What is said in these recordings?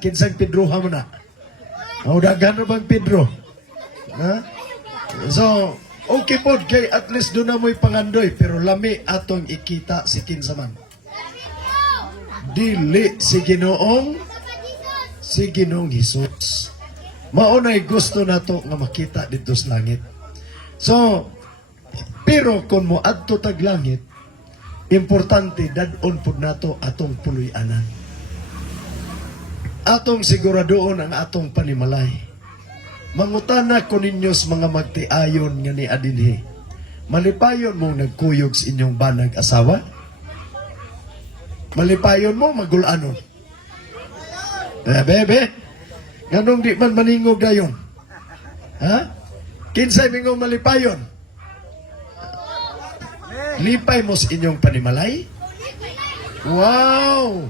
kinsang Pedro ha mo na. O daghan na bang Pedro? Ha? So, okay po, kay at least doon na mo'y pangandoy, pero lami atong ikita si kinsaman. Dili si Ginoong Hesus. Maunay gusto nato nga makita dito sa langit. So, pero kung mo adto tag langit, importante dadon pud nato atong puloy-anan. Atong siguradoon ang atong panimalay. Mangutana ko ninyos mga magtiayon nga ni adinhi. Malipayon mong nagkuyog sa inyong banag asawa? Malipayon mo magulanon. Bebe, nganong di man maningog dayon? Ha? Kinsay mingong malipayon? Lipay mo sa inyong panimalay? Wow!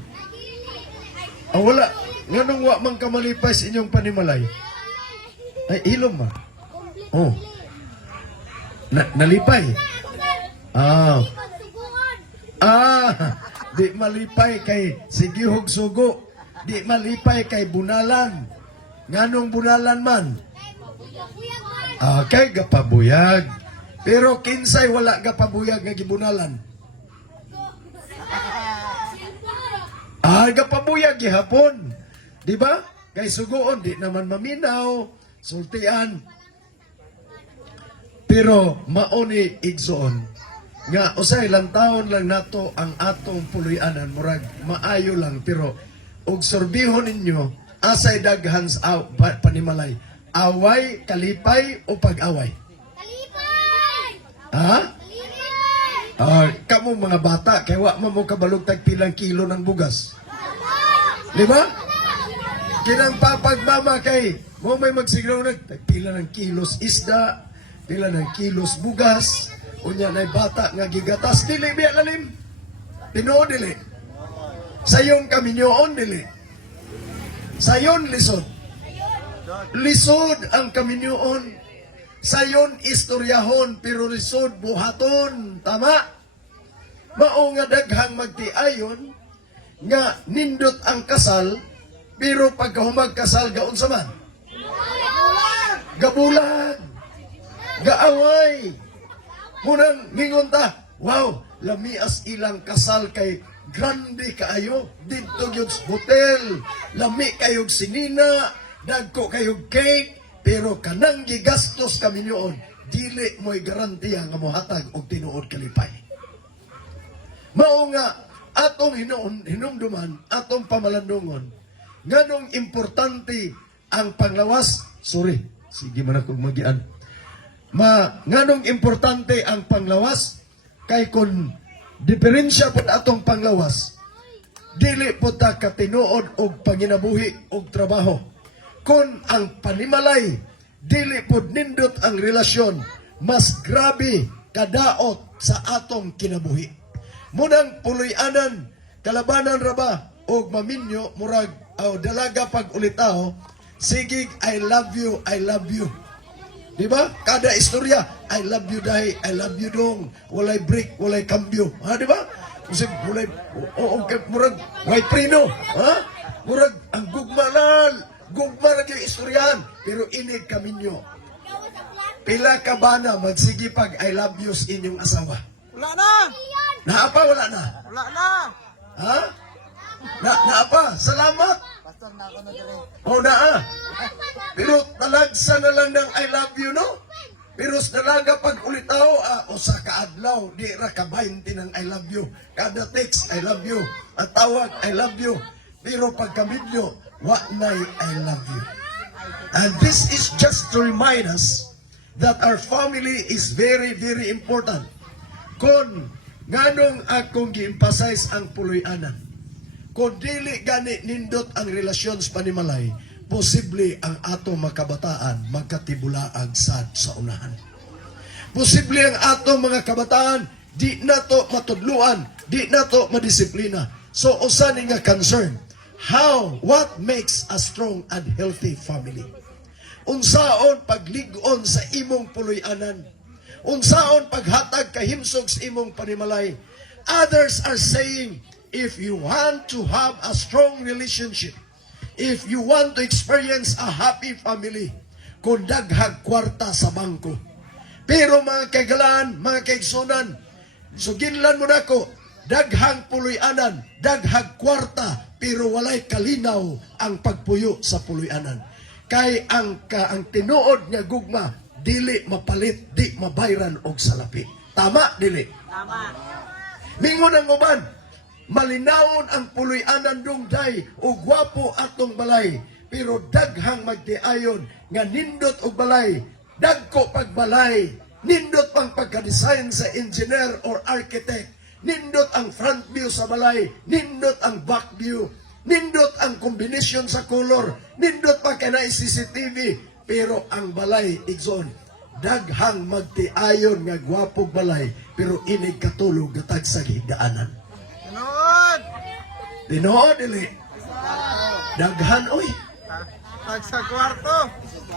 Wala. Nganong wa man ka malipay sa inyong panimalay? Ay, ilom ma. Oh. Nalipay? Di malipay kay sigihog sugo. Di malipay kay bunalan. Nganong bunalan man? Kay gapabuyag. Pero kinsay wala gapabuyag nga gibunalan? Gapabuyag gihapon. Di ba? Kay sugoon, di naman maminaw, sultian. Pero mauni igsoon nga usay lang taon lang nato ang atong puloy-anan, murag maayo lang, pero og sorbihon ninyo asay daghan sa panimalay, away, kalipay o pag-away? Kalipay! Ha? Kamo mga bata, kay wa mo kabalog tag pilang kilo ng bugas. Di ba? Kinang papagmama kay mo may magsigaw tag pila ng kilos isda, pila ng kilos bugas, unya na bata nga gigatas, dili biya lalim. Tinuod dili. Sayon kaminyoon dili. Sayon lisod. Lisod ang kaminyoon. Sayon istoryahon, pero lisod buhaton. Tama? Mao nga daghang magtiayon nga nindot ang kasal, pero pagkahumag kasal gaun sa man? Gabulag. Gaaway. Munang mingon ta, wow, lamias ilang kasal kay grande kaayo, dito yung hotel, lami kayog sinina, dagko kayog cake, pero kanang gigastos kami noon, dili mo'y garantiya nga mohatag og tinuod kalipay. Mao nga, atong hinumduman, atong pamalandungon, nganong importante ang panglawas, sige man akong magian, nganong importante ang panglawas, kay kun diferensya po atong panglawas, dili po ta katinuod og panginabuhi og trabaho. Kung ang panimalay, dili po nindot ang relasyon, mas grabe kadaot sa atong kinabuhi. Munang puloy-anan, kalabanan raba, og maminyo, murag, dalaga pag ulitaw, sigig, I love you, I love you. Diba? Kada istorya, I love you dahi, I love you dong, walay break, walay cambio. Ha, diba? Kasi walay, murag, way prino. Ha? Murag, ang gugma na yung istoryahan, pero inig kami nyo. Pila ka ba na magsigipag I love you sa inyong asawa? Wala na! Naapa, wala na? Wala na! Ha? Naapa, salamat! Pastor na ako na dali. Naa. Pero talagsa na lang ng I love you, no? Pero sa dalaga pag ulitaw, o sa kaadlaw, di ra ka 20 ng I love you. Kada text, I love you. At tawag, I love you. Pero pag kamidyo, wa nay I love you. And this is just to remind us that our family is very, very important. Kung nganong akong gi-emphasize ang puloy-anan, kung dili gani nindot ang relasyon sa panimalay, posible ang atong makabataan magkatibulaag sad sa unahan. Posible ang atong mga kabataan di nato matudluan, di nato madisiplina. So usa ni nga concern, what makes a strong and healthy family? Unsaon paglig-on sa imong puloy-anan? Unsaon paghatag kahimsog sa imong panimalay? Others are saying, if you want to have a strong relationship, if you want to experience a happy family, kung daghag kwarta sa bangko. Pero mga kaigalaan, mga kaigsunan, suginlan mo na ko, daghang puloy-anan, daghag kwarta, pero walay kalinaw ang pagpuyo sa puloy-anan. Kay ang tinuod nga gugma, dili mapalit, di mabayran og salapi. Tama, dili? Tama. Mingon ang uban, malinawon ang puloy-anan dungday o gwapo atong balay, pero daghang magtiayon nga nindot og balay, dagko pagbalay, nindot pang pagka-design sa engineer or architect, nindot ang front view sa balay, nindot ang back view, nindot ang kombinasyon sa color, nindot pa kanay CCTV, pero ang balay, igsoon, daghang magtiayon nga gwapog balay, pero inig katulog gatag sa higdaanan. Tinood! Tinood, dili. Daghan, oy. Tag sa kwarto.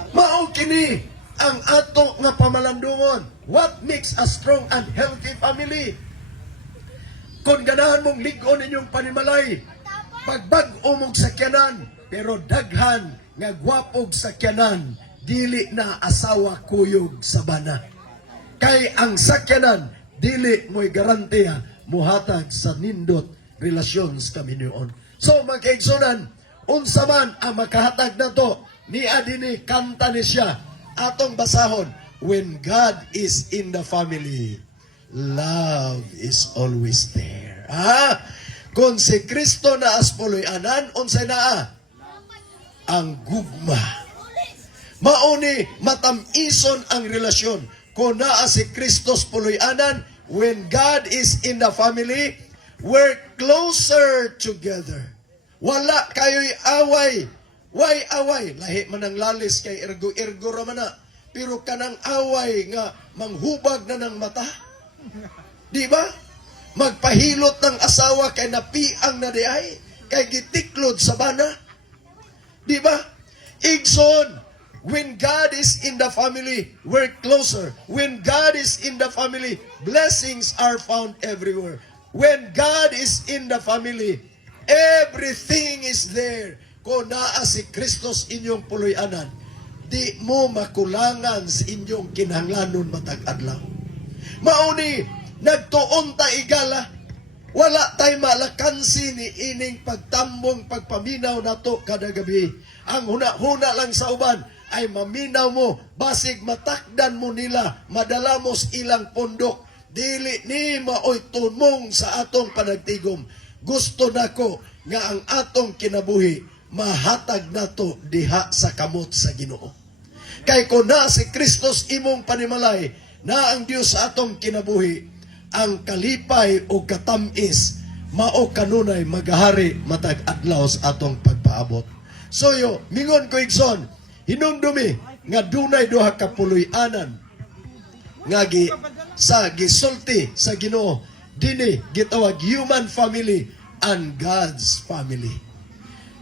Mao kini ang ato nga pamalandungon. What makes a strong and healthy family? Kung ganahan mong ligon ninyong panimalay, pagbag-o mong sakyanan, pero daghan nga gwapog sakyanan, dili na asawa kuyog sa bana. Kay ang sakyanan, dili mo'y garantiya muhatag sa nindot relasyon sa Kaminoon. So mga kaigsunan, unsa man ang makahatag na to, ni adini kanta ni siya, atong basahon, when God is in the family, love is always there. Kung si Kristo na as puloy-anan, unsay naa? Ang gugma. Mauni, matamison ang relasyon. Kung naa si Kristo's puloy-anan, when God is in the family, we're closer together. Wala kayo'y away. Why away? Lahi man ang lalis kay ergo-ergo raman na. Pero kanang away nga manghubag na ng mata. Di ba? Magpahilot ng asawa kay napiang na diay, kay gitiklod sa bana. Di ba? Igsoon, when God is in the family, we're closer. When God is in the family, blessings are found everywhere. When God is in the family, everything is there. Kung naa si Kristos inyong puloy-anan, di mo makulangan sa inyong kinahanglanon matag adlaw. Mauni, nagtuon ta igala, wala tay malakansi ni ining pagtambong pagpaminaw nato kada gabi. Ang huna-huna lang sa uban ay maminaw mo, basig matakdan mo nila, madalamos ilang pundok, dili ni maoy tunmong sa atong panagtigom. Gusto nako nga ang atong kinabuhi mahatag nato diha sa kamot sa Ginoo. Kay kung na si Kristos imong panimalay, na ang Dios sa atong kinabuhi, ang kalipay o katamis, mao kanunay magahari matag adlaw sa atong pagpaabot. So yo, mingon ko igsoon, hinumdumi nga dunay duha ka puloy-anan nga sa gisulti sa Ginoo, dini gitawag human family and God's family.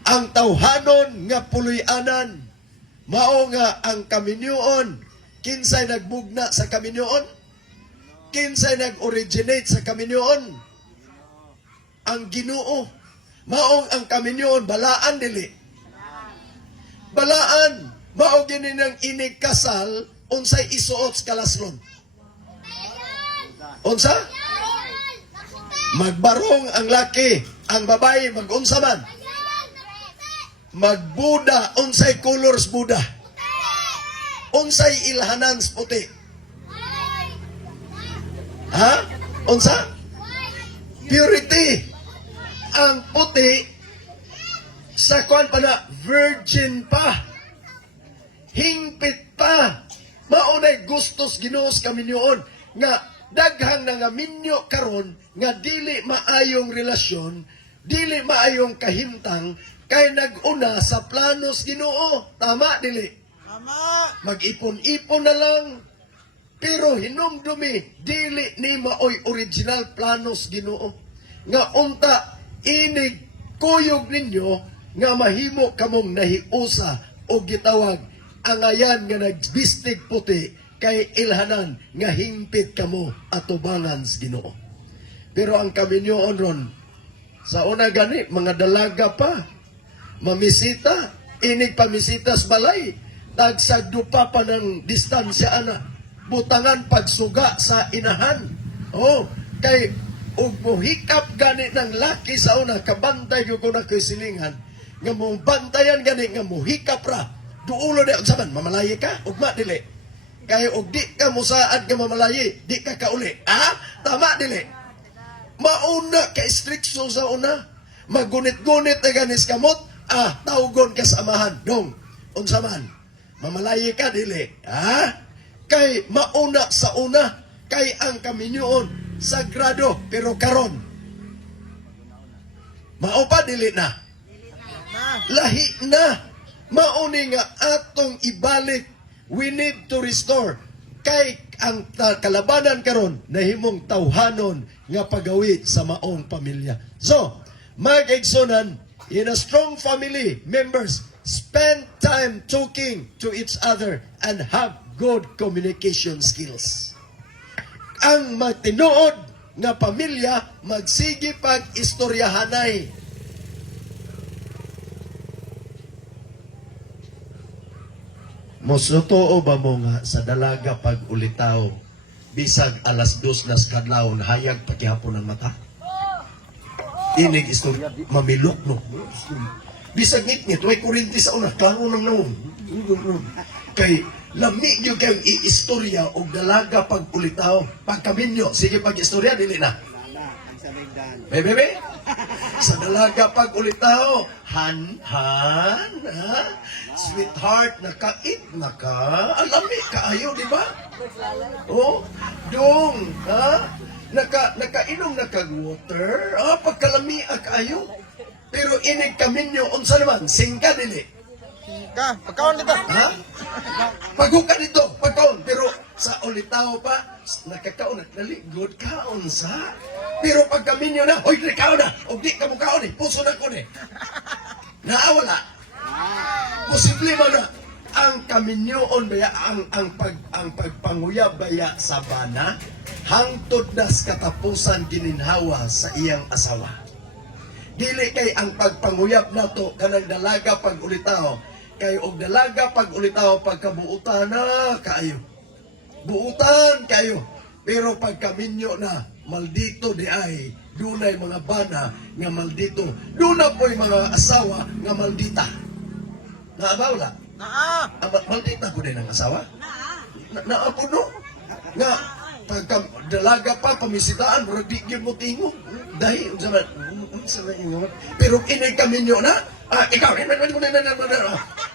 Ang tawhanon nga puloy-anan, mao nga ang kaminyoon, kinsay nagbugna sa kaminyoon? Kinsay nag-originate sa kaminyoon? Ang Ginoo. Maong ang kaminyoon, balaan dili. Balaan, mao gini ng inig kasal, unsay isuot sa kalaslon. Unsa? Magbarong ang laki, ang babae mag-unsa man. Magbuda, unsay colors Buda? Unsay ilhanan sa puti? Ha? Unsa? Purity. Ang puti, sa kuan pa na, virgin pa. Hingpit pa. Maunay gustos Ginoos kaminyoon nga daghang na nga minyo karon nga dili maayong relasyon, dili maayong kahimtang, kay nag-una sa planos Ginoo. Tama, dili? Tama. Mag-ipon-ipon na lang. Pero hinumdumi, dili ni maoy original planos Ginoo. Nga unta, inig kuyog ninyo, nga mahimo kamong nahiusa o gitawag, ang ayan nga nagbistig puti, kay ilhanan nga hingpit kamo atubangan sa Ginoo. Pero ang kaminyoon ron, sa una gani, mga dalaga pa. mamisita, inig pamisitas balay, nagsagdupa pa ng distansya ana, butangan pagsuga sa inahan. Oh, kay ug mohikap gani ng laki sa una, kabantay ko na kay silingan, nga mong bantayan gani nga mohikap ra, duulo di saban, mamalayi ka, ugma dili. Kaya og di ka musaad nga mamalayi, di ka kauli. Tama dili. Mauna ka istrikso sa una, magunit-gunit na ganis kamot, tawgon ka sa amahan. Dong, unsa man, mamalayi ka dili. Kay mauna sa una, kay ang kaminyoon, sagrado, pero karon. Maupa dili na. Lahi na. Mauni nga atong ibalik. We need to restore. Kay ang kalabanan karon nahimong tawhanon nga pagawi sa maong pamilya. So, mag-igsunan, in a strong family, members, spend time talking to each other and have good communication skills. Ang magtinuod nga pamilya, magsigi pag-istoryahanay. Mosotoo ba mo nga sa dalaga pag ulitaw, bisag alas 2 nas kadlaw, hayag pakihapon ng mata? Inig istorya, mamilok no. Bisag ngit-ngit, way kurinti sa una, klango ng naon. Kay, lami nyo kayong i-istorya o dalaga pag ulitaw. Pagkaminyo, sige pag-istorya, dili na. Bebe? Sa dalaga pag ulitaw, han, sweetheart, nakait na ka, alami kaayo, di ba? Oh, dong, nakainom na kag-water, pagkalami kaayo. Pero inig kaminyo, unsa naman, singka dili. Ka, pagkaon dito. Paghuka dito, pagkaon. Pero sa ulitaw pa, nakakaon at naligod kaon sa. Pero pag kaminyo na, hoy, kaon na. O di ka mo kaon eh, puso na ko eh. Naawala. Posible mo na. Ang kaminyoon baya, ang pagpanguyab baya sa bana, hangtod nas katapusan gininhawa sa iyang asawa. Dili kay ang pagpanguyab nato kanang dalaga pag ulitaw, kay og dalaga pag ulitaw pagkabuutan na kayo. Buutan kayo. Pero pag kaminyo na, maldito di ay, dunay mga bana nga maldito. Duna po'y mga asawa nga maldita. Naabaw la? Maldita po din ang asawa? Naapo no? Nga, pagka dalaga pa, pamisitaan, radigyan mo tingog. Dahil, pero inay kaminyo na, ikaw,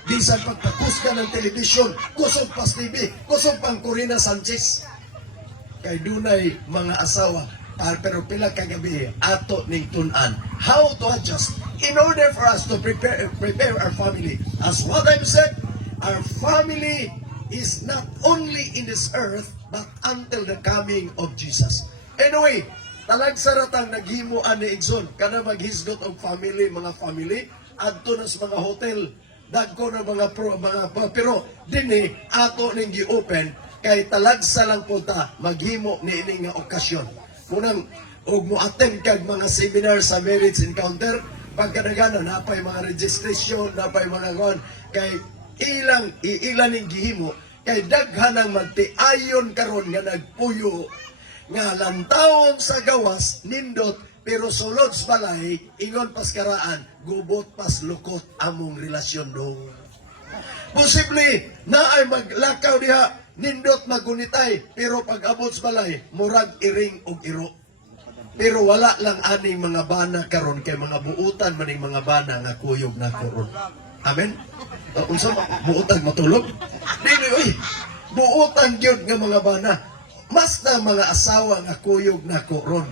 bisan pagpakusga ng telebisyon, kusog pas TV, kusog pang Corina Sanchez. Kay dunay mga asawa, pero pila kagabi, ato ning tunan, how to adjust in order for us to prepare our family. As what I've said, our family is not only in this earth, but until the coming of Jesus. Anyway, talag saratang naghimuan ni Igsoon, kana maghisgot og family, mga family, adto na sa mga hotel, dagko na mga pero dinhi ato ning gi-open kay talagsa lang po ta maghimo ni ini nga okasyon. Munang og mo attend kag mga seminar sa marriage encounter, pagkadagana napay mga registration, napay mga kon kay ilang ning gihimo kay daghan ang magtiayon karon nga nagpuyo nga lantawon sa gawas nindot pero sulod sa balay ingon pas karaan gubot pas lukot among relasyon dong. Posible na ay maglakaw diha nindot magunitay pero pag abot sa balay murag iring og iro. Pero wala lang aning mga bana karon kay mga buutan maning mga bana nga kuyog na karon. Amen. Unsa buutan matulog? Dili oy. Buutan gyud nga mga bana. Mas na mga asawa nga kuyog na karon.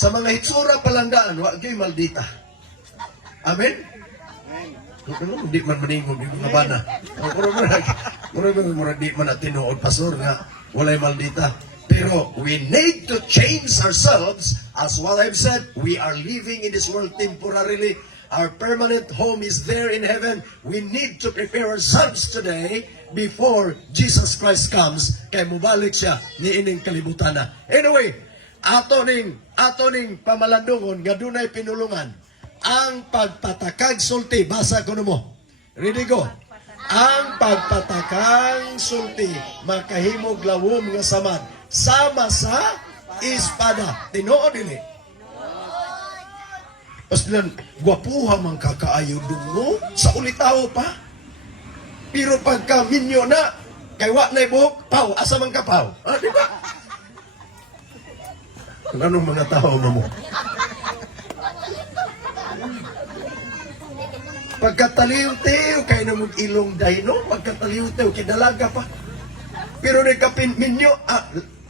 Sa mga hitsura palanggaan, wa gyud maldita. Amen. Hindi man maningon yung mga bana. Mura di man tinuod pastor nga walay maldita. Pero we need to change ourselves. As what I've said, we are living in this world temporarily. Our permanent home is there in heaven. We need to prepare ourselves today before Jesus Christ comes. Kay mubalik siya ni ining kalibutan na. Anyway, ato ning pamalandungon nga dunay pinulungan. ang pagpatakag sulti, basa ko mo. Ready go. Ang pagpatakang sulti makahimog lawom nga samad sama sa espada. Tinuod dili. Paslan, gwapuha man kakaayo dungo sa ulitaw pa. Pero pagka minyo na, kay wa na buhok, paw, asa man ka paw. Ah, di ba? Anong mga tao mo? Pagkataliw-tiw, kaya na mong ilong dahino, pagkataliw-tiw, kidalaga pa. Pero na kapin minyo,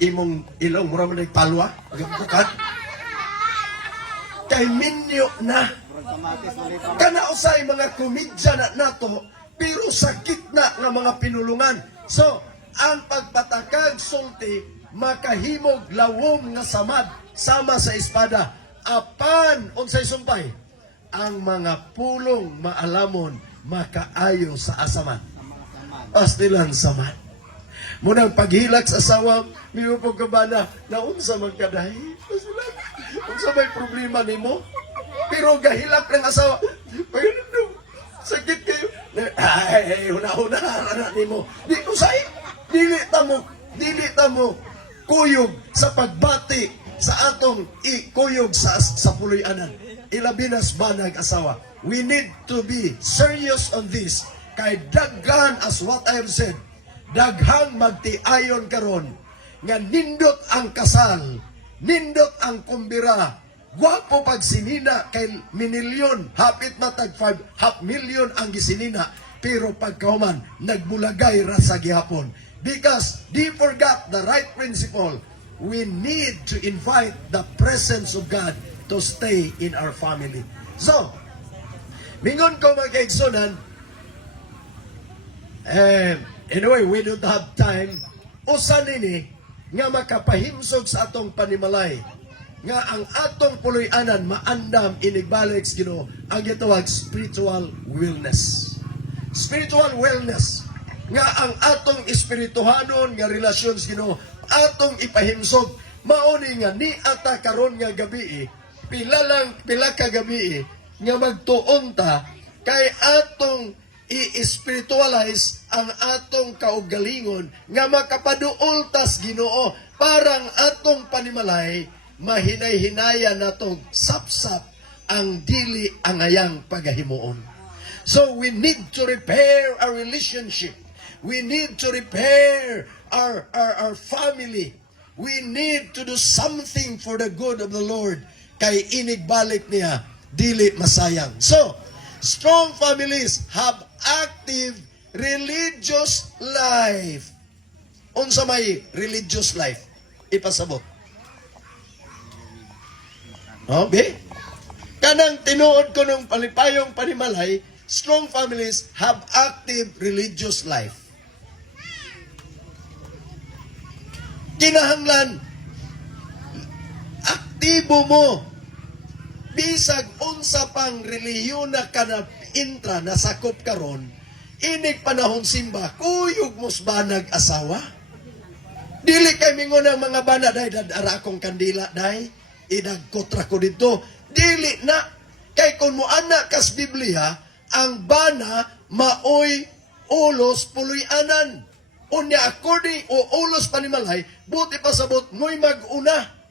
imong ilong, mura mo na palwa, pagkabukat. Kay minyo na. Kanausay mga komedya na nato, pero sakit na ng mga pinulungan. So, ang pagpatakag sulti, makahimog lawom nga samad, sama sa espada. Apan, unsay sumpay, ang mga pulong maalamon, makaayo sa asaman. Pastilan samad. Munang paghilak sa asawa, miupog ka ba na unsa magkadahi? Pastilan. Unsa may problema nimo? Pero gahilak ng asawa, pagano, sakit kayo. Ay, una-una, anak nimo. Di ko say, dili ta mo, kuyog sa pagbati sa atong ikuyog sa puloy-anan. Ilabinas ba nag-asawa? We need to be serious on this. Kay daghan as what I have said, daghang magtiayon karon nga nindot ang kasal, nindot ang kumbira, gwapo pag sinina kay minilyon, hapit matag 500,000 ang gisinina, pero pagkauman nagbulagay ra sa gihapon. Because they forgot the right principle. We need to invite the presence of God to stay in our family. So, mingon ko mga kaigsunan, anyway, we don't have time. Usa nini nga makapahimsog sa atong panimalay nga ang atong puloy-anan maandam inigbalik sa Ginoo ang gitawag spiritual wellness. Spiritual wellness nga ang atong espirituhanon nga relasyon sa Ginoo atong ipahimsog mauni nga ni ata karon nga gabi pila ka gabi nga magtuon ta kay atong i-spiritualize ang atong kaugalingon nga makapaduol tas Ginoo parang atong panimalay mahinay-hinaya natong sapsap ang dili angayang pagahimuon. So we need to repair our relationship. We need to repair our family. We need to do something for the good of the Lord. Kay inigbalik niya, dili masayang. So, strong families have active religious life. Unsa may religious life? Ipasabot. Okay? Kanang tinuod ko ng palipayong panimalay, strong families have active religious life. Kinahanglan, aktibo mo. Bisag unsa pang relihiyon na kanap intra na sakop karon, inig panahon simba, kuyog mos ba nag-asawa? Dili kay mingon ang mga bana, day dadara akong kandila, day, idagkotra ko dito. Dili na, kay kung mo anak kas Biblia, ang bana maoy ulos puloy-anan. Unya according o ulos panimalay, buti pasabot mo'y mag-una.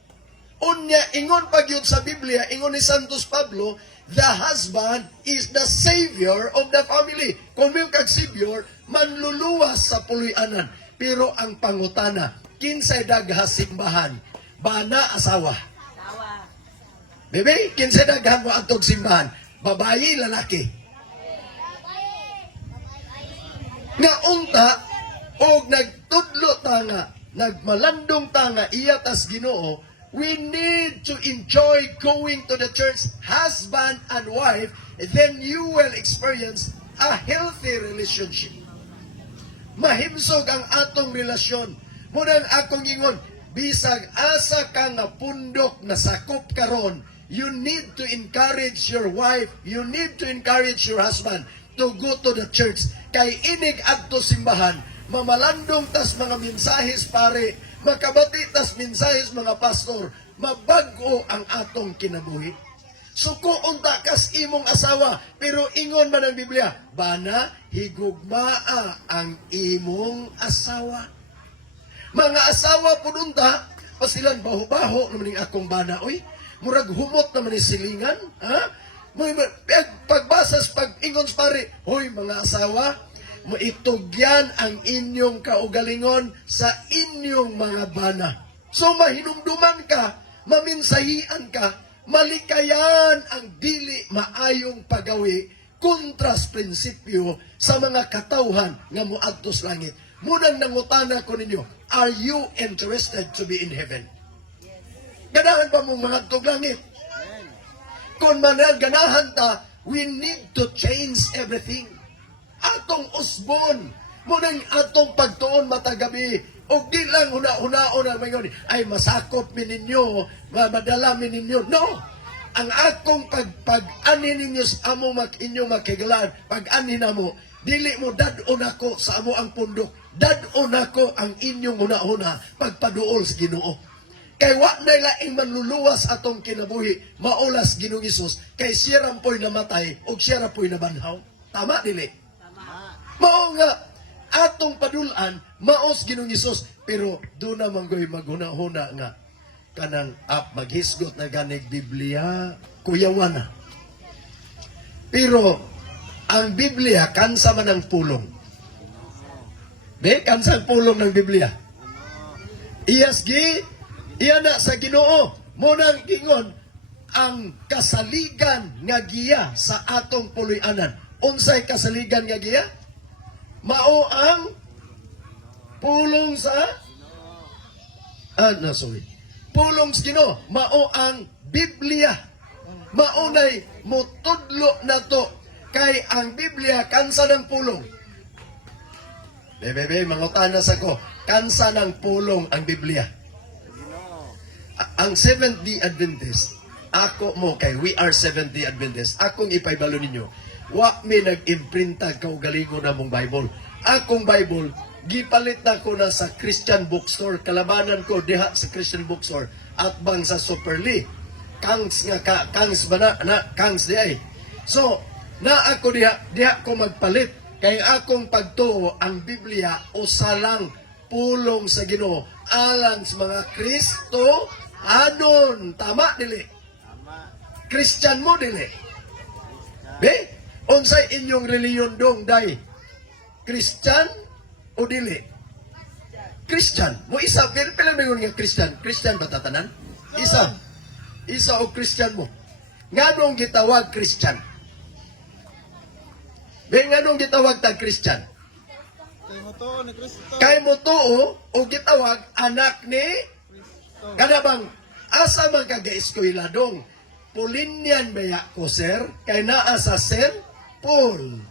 Unya, ingon pagyud sa Biblia, ingon ni Santos Pablo, the husband is the savior of the family. Kung may kag savior, manluluwas sa puloy-anan. Pero ang pangutana, kinsay daghas simbahan, bana asawa. Bebe, kinsay daghan mo atog simbahan, babayi, lalaki. Nga unta, og nagtudlo tanga, nagmalandong tanga, iyatas Ginoo, we need to enjoy going to the church, husband and wife, then you will experience a healthy relationship. Mahimsog ang atong relasyon. Munang akong ingon, bisag asa ka nga pundok na sakop karon, you need to encourage your wife, you need to encourage your husband to go to the church. Kay inig adto simbahan, mamalandong tas mga mensahes pare, makabati tas mensahes mga pastor, mabago ang atong kinabuhi. Suko unta kas imong asawa, pero ingon man ang Biblia, bana higugmaa ang imong asawa. Mga asawa po unta, pasilan baho-baho naman yung akong bana, oy. Murag humot naman yung silingan, ha? Pagbasas, pag-ingon sa pare, hoy mga asawa, maitugyan ang inyong kaugalingon sa inyong mga bana. So mahinumduman ka, maminsahian ka, malikayan ang dili maayong pagawi kontra sa prinsipyo sa mga katawhan nga muadto sa langit. Munang nangutana ko ninyo, are you interested to be in heaven? Ganahan ba mong mga langit? Kung managanahan ta, we need to change everything. Atong usbon, munang atong pagtuon matagabi, o di lang huna-hunaon ang mga ay masakop mi ninyo, madala mi ninyo. No! Ang akong pag-ani ninyo sa amo inyong makigalan, pag-ani na mo, dili mo dadon ako sa amo ang pundok, dadon ako ang inyong huna-huna pagpaduol sa Ginoo. Kay wa na laing manluluwas atong kinabuhi, maulas Ginoong Hesus, kay siya rampoy namatay, o siya rampoy nabanhaw. Tama, dili? Mao nga, atong padulan, maos Ginoong Hesus, pero doon naman ko'y maghuna-huna nga, kanang maghisgot na ganig Biblia, kuyawan na. Pero, ang Biblia, kansa man ang pulong. Kansa ang pulong ng Biblia. Iyasgi, iyan na sa Ginoo, munang ingon, ang kasaligan nga giya sa atong puloy-anan. Unsay kasaligan nga giya? Mao ang pulong sa pulong sa Ginoo, mao ang Biblia. Maunay mutudlo na to kay ang Biblia kansa ng pulong. Bebe, mangutana sa ko, kansa ng pulong ang Biblia. Ang Seventh-day Adventist, ako mo kay we are Seventh-day Adventist, akong ipaybalo ninyo, wa mi nag-imprinta kaugalingon na mong Bible. Akong Bible, gipalit na ko na sa Christian bookstore. Kalabanan ko diha sa Christian bookstore at bang sa Super Lee. Kangs nga kangs ba kangs di ay. So, na ako diha ko magpalit. Kay akong pagtuo ang Biblia usa lang pulong sa Ginoo alang sa mga Kristo anon. Tama dili? Christian mo dili? Be? Unsay inyong reliyon dong day? Christian o dili? Christian. Mo isa, pila na nga Christian? Christian ba tatanan? Isa. Isa o Christian mo. Nga nung gitawag Christian? Be, nga nung gitawag tag Christian? Kay mo to o gitawag anak ni kanabang asa man kagaiskwela dong. Pulinyan baya ko sir, kay naa sa St. Paul.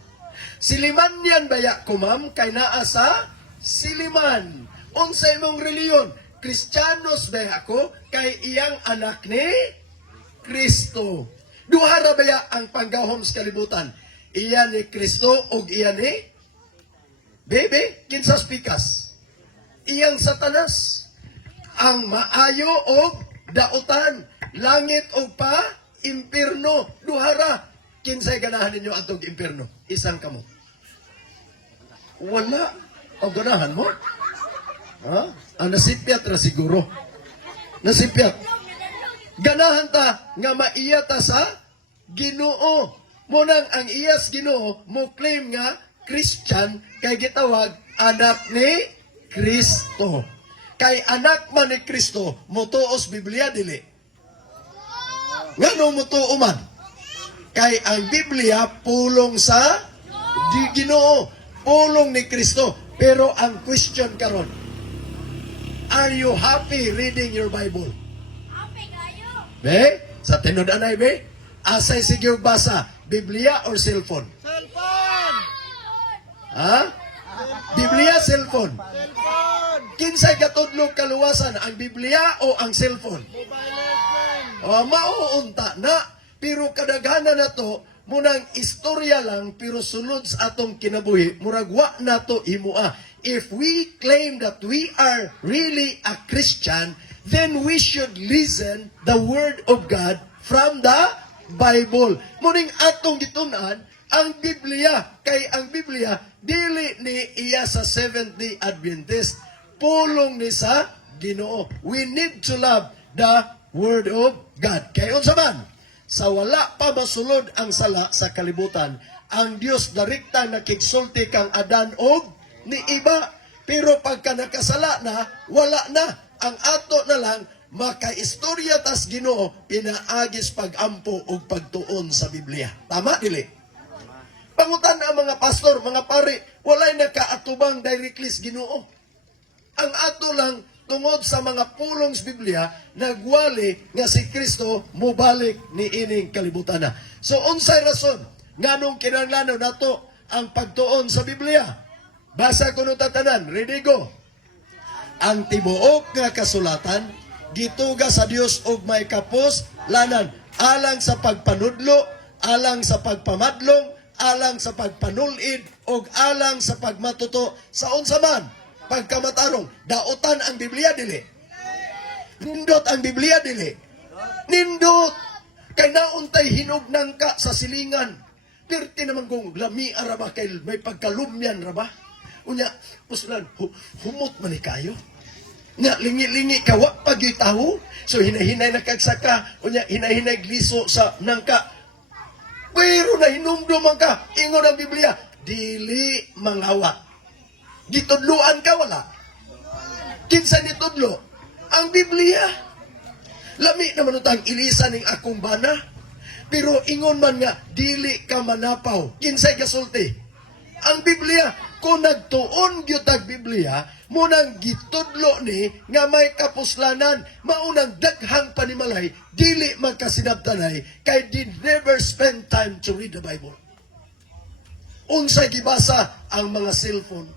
Siliman yan baya ko ma'am, kay naa sa Siliman. Unsay mong reliyon? Kristiyanos baya ko, kay iyang anak ni Kristo. Duhara baya ang panggahom sa kalibutan? Iyan ni Kristo o iyan ni Bebe, kinsas pikas. Iyang Satanas. Ang maayo o dautan. Langit o pa, impirno. Duhara. Kinsay ganahan ninyo atong impirno? Isang kamo. Wala. O ganahan mo? Ha? Ang nasipyat ra siguro. Nasipyat. Ganahan ta nga maiya ta sa Ginoo. Munang ang iyas Ginoo mo claim nga Christian kay gitawag anak ni Kristo. Kay anak man ni Kristo motuos Biblia dili. Ngano motuo man? Kay ang Biblia pulong sa Ginoo, pulong ni Kristo. Pero ang question karon, are you happy reading your Bible? Happy kayo. Be, sa tinud-anay be, asay sige basa, Biblia or cellphone? Cellphone! Ha? Biblia, cellphone. Cellphone! Kinsay katudlog kaluwasan, ang Biblia o ang cellphone? Mobile Legends! Mauunta na. Pero kadaghanan na to, munang istorya lang, pero sulod sa atong kinabuhi, murag wa na to imua. If we claim that we are really a Christian, then we should listen the Word of God from the Bible. Muning atong gitunan ang Biblia, kay ang Biblia dili ni iya sa Seventh-day Adventist, pulong ni sa Ginoo. We need to love the Word of God. Kay unsa man, sa wala pa masulod ang sala sa kalibutan, ang Dios direkta nakigsulti kang Adan og ni iba. Pero pagka nakasala na, wala na. Ang ato na lang, makaistorya tas Ginoo, pinaagis pagampo og pagtuon sa Biblia. Tama, dili? Pangutan ang mga pastor, mga pare, walay nakaatubang directly sa Ginoo. Ang ato lang, tungod sa mga pulong sa Biblia, nagwali nga si Kristo mubalik ni ining kalibutan na. So, unsay rason, nganong kinahanglan nato ang pagtuon sa Biblia? Basa ko nung tatanan, ready go. Ang tibuok nga kasulatan, gituga sa Dios og may kapos, lanan, alang sa pagpanudlo, alang sa pagpamadlong, alang sa pagpanulid, og alang sa pagmatuto sa unsa man. Pagkamatarong, dautan ang Biblia dili. Nindot ang Biblia dili. Nindot. Kay nauntay hinugnang ka sa silingan. Pirti naman kung lami araba kay may pagkalumyan raba. Unya, uslan, humot man kayo. Nga, lingi-lingi ka, wak pag-itaho. So, hinahinay na kagsaka. Unya, hinahinay gliso sa nangka. Pero na hinumduman ka. Ingon ang Biblia, dili manghawa. Gitudluan ka, wala. Kinsa ni tudlo? Ang Biblia. Lami naman utang ilisan ning akong bana. Pero ingon man nga, dili ka manapaw. Kinsay gasulti? Ang Biblia. Kung nagtuon gyud ang Biblia, munang gitudlo ni nga may kapuslanan, maunang daghang panimalay, dili magkasinabtanay, kay did never spend time to read the Bible. Unsay gibasa ang mga cellphone.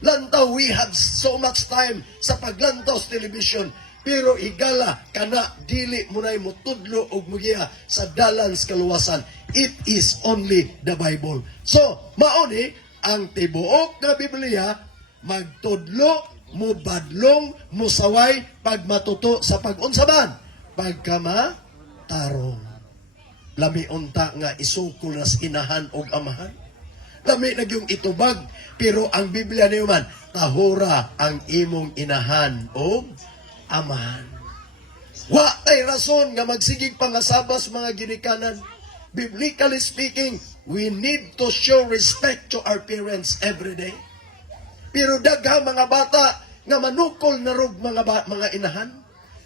Lantaw, we have so much time sa paglantaw sa television, pero igala kana dili munay mutudlo og mugiya sa dalan sa kaluwasan. It is only the Bible. So, mauni ang tibuok nga Biblia magtudlo, mubadlong, musaway pagmatuto sa pag-unsaban, pagkamatarong. Lami unta nga isukol nas inahan og amahan. Lami na yung itubag, pero ang Biblia niyo man, tahura ang imong inahan o amahan. Wa tay rason nga magsigig pangasabas mga ginikanan. Biblically speaking, we need to show respect to our parents every day. Pero dagha mga bata nga manukol na rog mga inahan.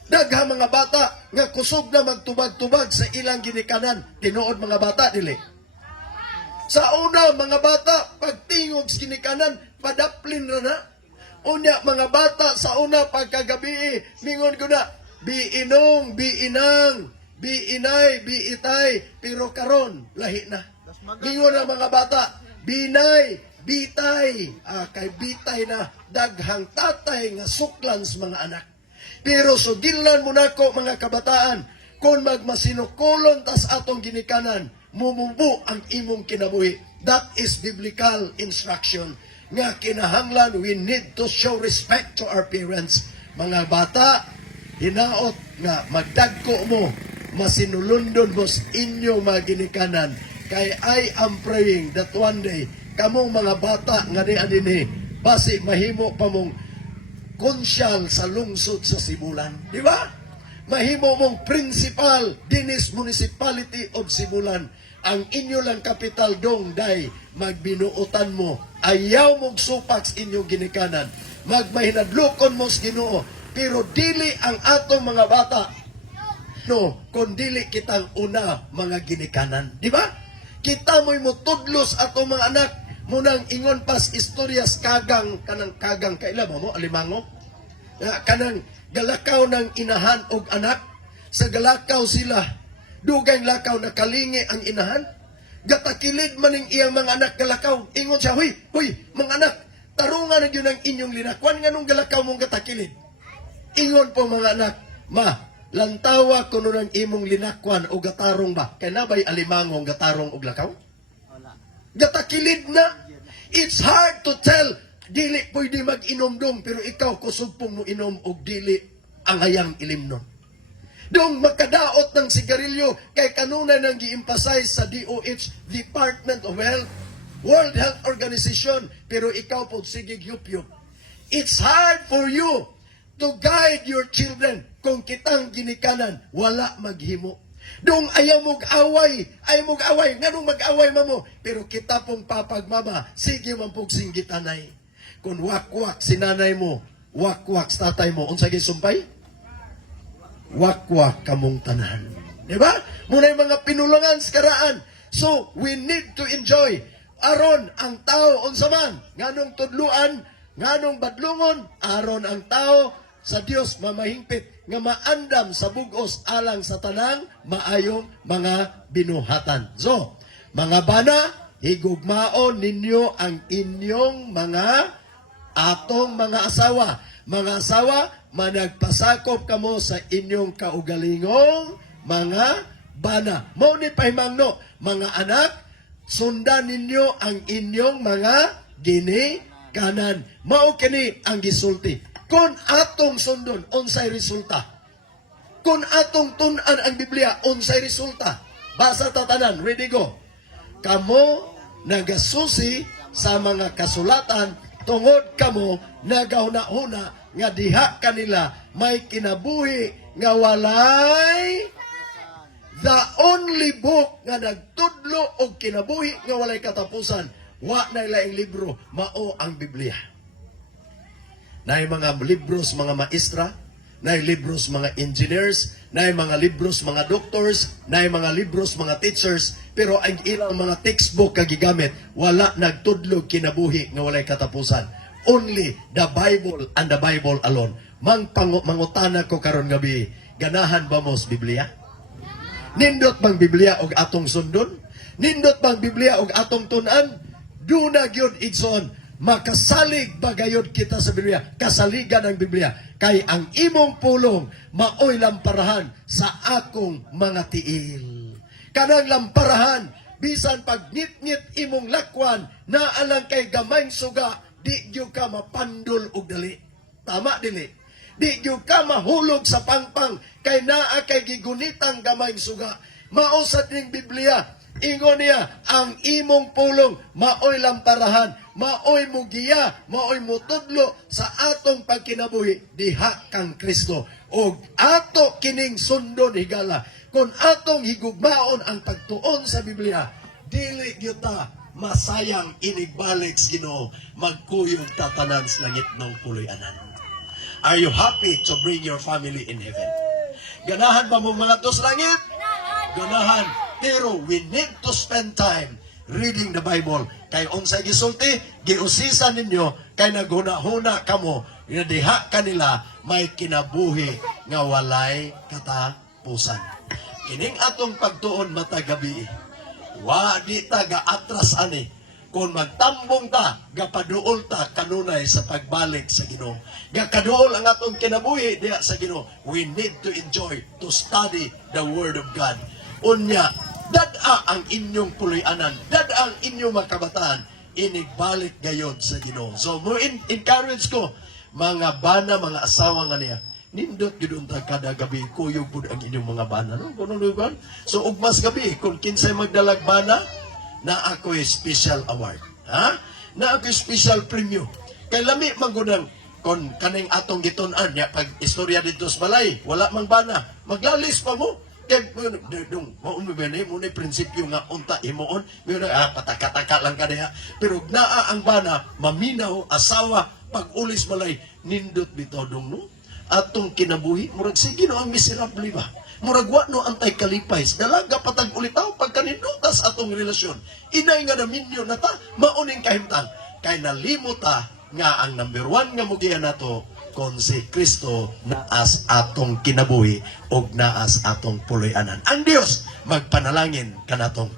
Dagha mga bata nga kusog na magtubag-tubag sa ilang ginikanan. Tinuod mga bata, dili. Sa una, mga bata, pagtingog sa ginikanan, padaplin na. Unya, mga bata, sa una, pagkagabi, mingon ko na, biinong, biinang, biinay, biitay, pero karon lahi na. Mingon na mga bata, binay, bitay, kay bitay na, daghang tatay nga suklan sa mga anak. Pero sugilan mo na ko, mga kabataan, kung magmasinukulon tas atong ginikanan, mumubo ang imong kinabuhi. That is biblical instruction. Nga kinahanglan, we need to show respect to our parents. Mga bata, hinaot nga magdagko mo, masinulundon mo sa inyong mga ginikanan. Kay I am praying that one day, kamong mga bata nga ni basi mahimo pa mong konsyal sa lungsod sa Sibulan. Di ba? Mahimo mong principal dinis Municipality of Sibulan. Ang inyo lang kapital dong day, magbinuotan mo. Ayaw mong supak sa inyong ginikanan. Magmahinadlokon mo sa Ginoo. Pero dili ang atong mga bata. No, kung dili kitang una mga ginikanan. Di ba? Kita mo'y mutudlos atong mga anak. Munang ingon pas istoryas kanang kagang kaila mo, alimango. Kanang galakaw ng inahan og anak. Sa galakaw sila, dugay lakaw na kalingi ang inahan. Gatakilid maning iyang mga anak galakaw. Ingon siya, huy, mga anak, tarungan na yun ang inyong linakwan. Nga nung galakaw mong gatakilid. Ingon po mga anak, ma, lantawa ko nun ang imong linakwan o gatarong ba? Kaya nabay alimangong gatarong o lakaw? Gatakilid na. It's hard to tell. Dili pwede mag-inom dong, pero ikaw kusog pong mo inom o dili ang hayang ilimnon. Dong makadaot ng sigarilyo kay kanunay nang gi-emphasize sa DOH, Department of Health, World Health Organization, pero ikaw po sige gyupyup. It's hard for you to guide your children kung kitang ginikanan wala maghimo. Dong ayaw mong away, nganong mag-away mamo, pero kita pong papagmama, sige man pong singgitanay. Kung wakwak si nanay mo, wakwak sa tatay mo, unsa gisumpay? Wakwak kamong tanan. Diba? Muna yung mga pinulangan sa karaan. So, we need to enjoy. Aron ang tao, unsa man, nganong tudluan, nganong badlungon, aron ang tao sa Dios mamahingpit, nga maandam sa bugos alang sa tanang maayong mga binuhatan. So, mga bana, higugmaon ninyo ang inyong mga atong mga asawa. Mga asawa, managpasakop kamo sa inyong kaugalingong mga bana. Mao ni pahimangno, mga anak, sundan ninyo ang inyong mga ginikanan. Mao kini ang gisulti. Kung atong sundon, unsay resulta? Kung atong tunan ang Biblia, unsay resulta? Basa tatanan, ready go. Kamo nagasusi sa mga kasulatan, tungod kamo nagahuna-huna nga diha kanila may kinabuhi nga walay the only book nga nagtudlo og kinabuhi nga walay katapusan. Wa na ilaing libro, mao ang Biblia. Naay mga libros mga maestra, naay libros mga engineers, naay mga libros mga doctors, naay mga libros mga teachers, pero ang ilang mga textbook kagigamit wala nagtudlo kinabuhi nga walay katapusan. Only the Bible and the Bible alone. Mangutana ko karon gabi, ganahan ba mo sa Biblia? Nindot bang Biblia og atong sundon? Nindot bang Biblia og atong tunan? Duna gyud igsoon, makasalig bagayod kita sa Biblia, kasaligan ang Biblia, kay ang imong pulong maoy lamparahan sa akong mga tiil. Kanang lamparahan, bisan pag ngit-ngit imong lakwan, naalang kay gamayng suga, di gyud ka mapandol og dali. Tama dili. Di gyud ka mahulog sa pangpang, kay naa kay gigunitang gamayng suga. Mausad ning Biblia, ingon niya, ang imong pulong maoy lamparahan, maoy mugiya, maoy mutudlo sa atong pagkinabuhi diha kang Kristo. Og ato kining sundon higala, kung atong higugmaon ang pagtuon sa Biblia, dili gyud ta masayang inigbalik sa Ginoo, magkuyog tatanan sa langit ng puloy-anan. Are you happy to bring your family in heaven? Ganahan ba mo mga dos langit? Ganahan. Pero we need to spend time reading the Bible. Kay unsay gisulti, giusisan ninyo, kay naghuna-huna kamo, nga diha kanila may kinabuhi nga walay katapusan. Kining atong pagtuon matagabi, wa di ta gaatras ani, kung magtambong ta, gapaduol ta kanunay sa pagbalik sa Ginoo. Gakaduol ang atong kinabuhi diha sa Ginoo. We need to enjoy, to study the Word of God. Unya, dada ang inyong puloy-anan, dada ang inyong makabataan, inigbalik gayod sa Ginoo. So, mo encourage ko, mga bana, mga asawa nga niya, nindot gidun ta kada gabi, kuyog pud ang inyong mga bana. No? So, ugmas gabi, kung kinsay magdalag bana, na ako'y special award. Ha? Na ako'y special premium. Kay lami manggunang, kung kaning atong gitunan, ya, pag istorya dito sa balay, wala mang bana, maglalis pa mo. Kaya, maunubene, muna prinsipyo nga unta imoon, pataka-taka lang ka niya. Pero naa ang bana, maminaw, asawa, pag ulis balay, nindot bitodong no? Atong kinabuhi, murag sige no ang miserable ba? Murag wa no antay kalipay, dalaga patag ulitaw, pagkanindutas atong relasyon. Inay nga naminyo na ta, mauning kahimtang. Kay nalimuta nga ang number 1 nga mugihan nato, kon si Kristo naas atong kinabuhi og naas atong puloy-anan. Ang Dios magpanalangin kanatong.